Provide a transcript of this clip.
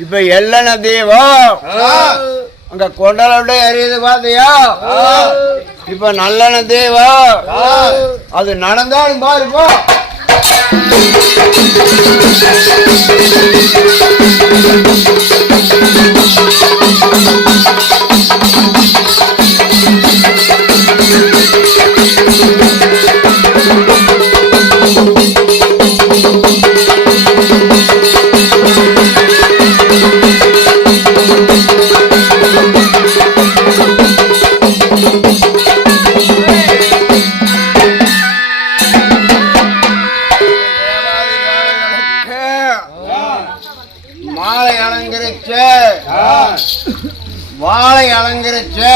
இப்ப எல்லன தீபம் அங்க கொண்டலோட எரியுது பாத்தியா? இப்ப நல்லெண்ண தீபம் அது நடந்தாலும் பாருப்போ. வாழை அலங்கரிச்சு